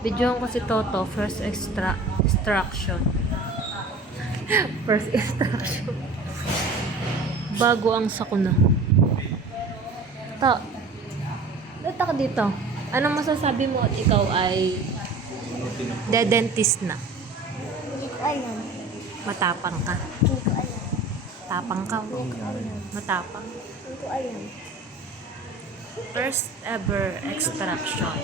Videohan ko si Toto, first extraction. First extraction. Bago ang sakuna. Dito ka dito. Anong masasabi mo at ikaw ay dentist na? Hindi ko alam. Matapang ka. Hindi ko alam. Tapang ka. Hindi ko alam. Matapang. Hindi ko alam. First ever extraction.